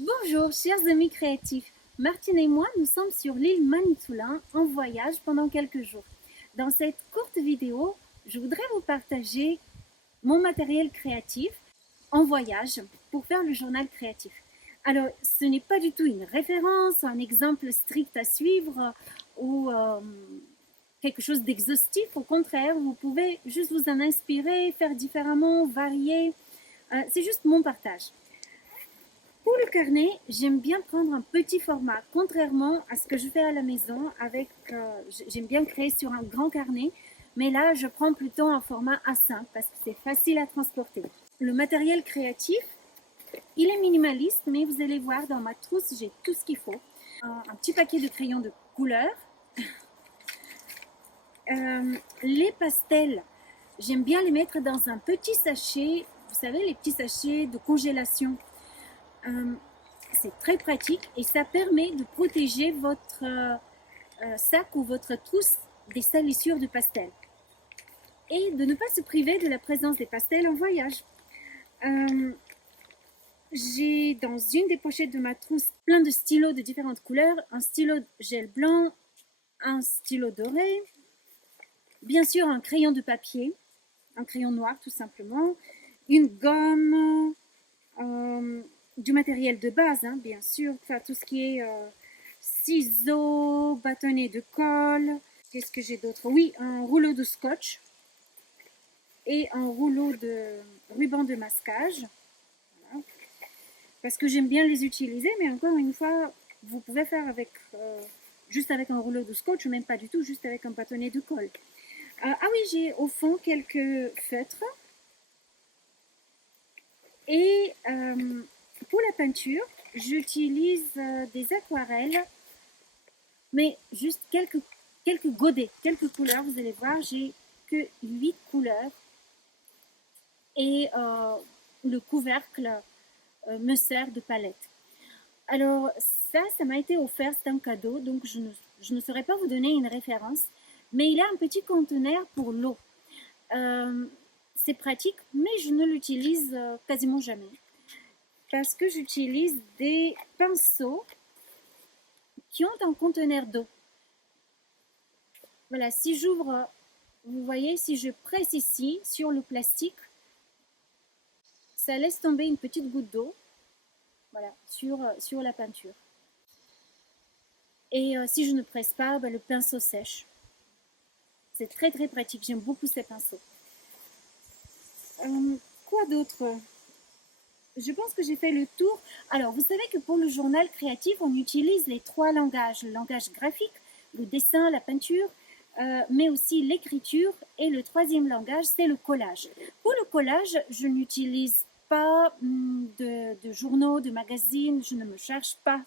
Bonjour chers amis créatifs, Martine et moi nous sommes sur l'île Manitoulin en voyage pendant quelques jours. Dans cette courte vidéo, je voudrais vous partager mon matériel créatif en voyage pour faire le journal créatif. Alors ce n'est pas du tout une référence, un exemple strict à suivre ou quelque chose d'exhaustif, au contraire, vous pouvez juste vous en inspirer, faire différemment, varier, c'est juste mon partage. Pour le carnet, j'aime bien prendre un petit format, contrairement à ce que je fais à la maison. J'aime bien créer sur un grand carnet, mais là, je prends plutôt un format A5 parce que c'est facile à transporter. Le matériel créatif, il est minimaliste, mais vous allez voir dans ma trousse, j'ai tout ce qu'il faut. Un petit paquet de crayons de couleur. Les pastels, j'aime bien les mettre dans un petit sachet. Vous savez, les petits sachets de congélation. C'est très pratique et ça permet de protéger votre sac ou votre trousse des salissures de pastel et de ne pas se priver de la présence des pastels en voyage. J'ai dans une des pochettes de ma trousse plein de stylos de différentes couleurs, un stylo gel blanc, un stylo doré, bien sûr un crayon de papier, un crayon noir tout simplement, une gomme, du matériel de base, hein, bien sûr, enfin, tout ce qui est ciseaux, bâtonnets de colle. Qu'est-ce que j'ai d'autre? Oui, un rouleau de scotch et un rouleau de ruban de masquage. Voilà. Parce que j'aime bien les utiliser, mais encore une fois, vous pouvez faire avec juste avec un rouleau de scotch, ou même pas du tout, juste avec un bâtonnet de colle. Ah oui, j'ai au fond quelques feutres. Et pour la peinture, j'utilise des aquarelles, mais juste quelques godets, quelques couleurs. Vous allez voir, j'ai que 8 couleurs. Et le couvercle me sert de palette. Alors ça m'a été offert, c'est un cadeau, donc je ne saurais pas vous donner une référence, mais il y a un petit conteneur pour l'eau. C'est pratique, mais je ne l'utilise quasiment jamais parce que j'utilise des pinceaux qui ont un conteneur d'eau. Voilà, si j'ouvre, vous voyez, si je presse ici sur le plastique, ça laisse tomber une petite goutte d'eau, voilà, sur la peinture. Et si je ne presse pas, le pinceau sèche. C'est très très pratique, j'aime beaucoup ces pinceaux. Quoi d'autre? Je pense que j'ai fait le tour. Alors, vous savez que pour le journal créatif, on utilise les 3 langages. Le langage graphique, le dessin, la peinture, mais aussi l'écriture. Et le 3e langage, c'est le collage. Pour le collage, je n'utilise pas de journaux, de magazines. Je ne me cherche pas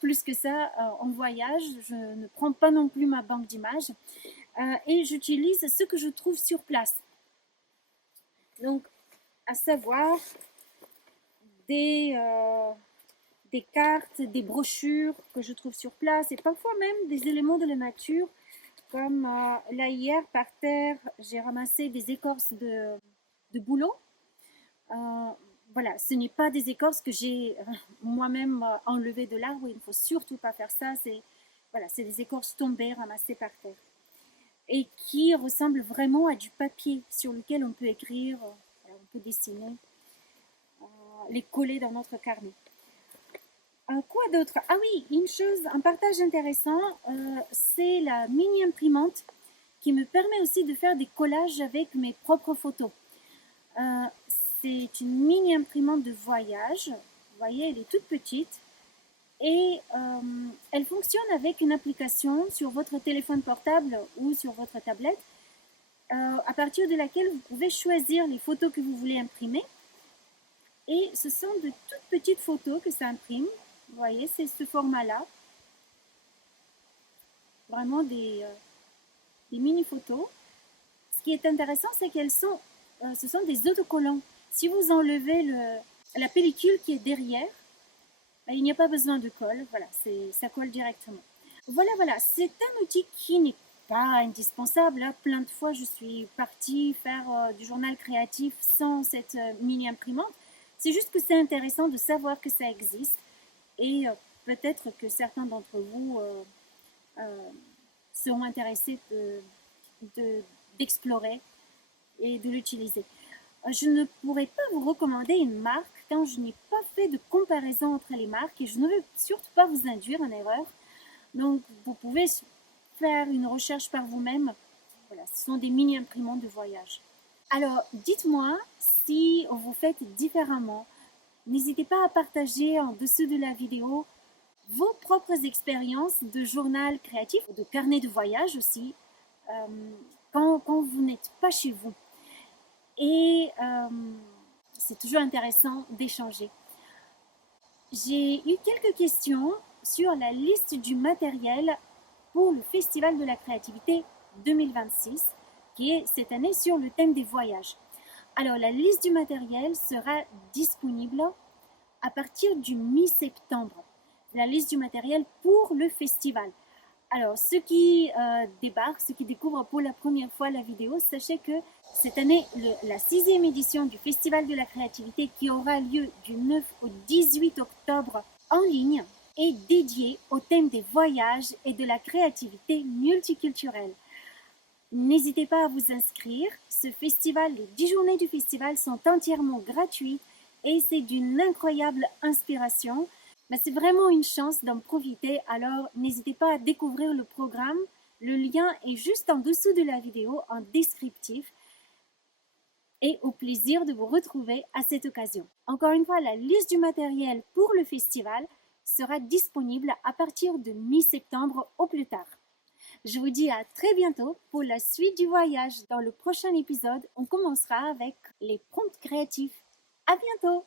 plus que ça en voyage. Je ne prends pas non plus ma banque d'images. Et j'utilise ce que je trouve sur place. Donc, à savoir des cartes, des brochures que je trouve sur place et parfois même des éléments de la nature. Comme là hier, par terre, j'ai ramassé des écorces de bouleau. Voilà, ce n'est pas des écorces que j'ai moi-même enlevées de l'arbre. Il ne faut surtout pas faire ça. Voilà, c'est des écorces tombées, ramassées par terre. Et qui ressemblent vraiment à du papier sur lequel on peut écrire, on peut dessiner, les coller dans notre carnet. Quoi d'autre? Ah oui, une chose, un partage intéressant, c'est la mini imprimante qui me permet aussi de faire des collages avec mes propres photos. C'est une mini imprimante de voyage. Vous voyez, elle est toute petite et elle fonctionne avec une application sur votre téléphone portable ou sur votre tablette à partir de laquelle vous pouvez choisir les photos que vous voulez imprimer. Et ce sont de toutes petites photos que ça imprime. Vous voyez, c'est ce format-là. Vraiment des mini-photos. Ce qui est intéressant, c'est ce sont des autocollants. Si vous enlevez la pellicule qui est derrière, il n'y a pas besoin de colle. Voilà, ça colle directement. Voilà, c'est un outil qui n'est pas indispensable. Là, plein de fois, je suis partie faire du journal créatif sans cette mini imprimante. C'est juste que c'est intéressant de savoir que ça existe et peut-être que certains d'entre vous seront intéressés d'explorer et de l'utiliser. Je ne pourrais pas vous recommander une marque quand je n'ai pas fait de comparaison entre les marques et je ne veux surtout pas vous induire en erreur. Donc, vous pouvez faire une recherche par vous-même. Voilà, ce sont des mini-imprimantes de voyage. Alors, dites-moi si vous faites différemment. N'hésitez pas à partager en dessous de la vidéo vos propres expériences de journal créatif, de carnet de voyage aussi, quand vous n'êtes pas chez vous. Et c'est toujours intéressant d'échanger. J'ai eu quelques questions sur la liste du matériel pour le Festival de la créativité 2026, qui est cette année sur le thème des voyages. Alors, la liste du matériel sera disponible à partir du mi-septembre. La liste du matériel pour le festival. Alors, ceux qui débarquent, ceux qui découvrent pour la première fois la vidéo, sachez que cette année, la 6e édition du Festival de la créativité qui aura lieu du 9 au 18 octobre en ligne est dédiée au thème des voyages et de la créativité multiculturelle. N'hésitez pas à vous inscrire. Ce festival, les 10 journées du festival sont entièrement gratuites et c'est d'une incroyable inspiration. Mais c'est vraiment une chance d'en profiter, alors n'hésitez pas à découvrir le programme. Le lien est juste en dessous de la vidéo en descriptif. Et au plaisir de vous retrouver à cette occasion. Encore une fois, la liste du matériel pour le festival sera disponible à partir de mi-septembre au plus tard. Je vous dis à très bientôt pour la suite du voyage. Dans le prochain épisode, on commencera avec les prompts créatifs. À bientôt!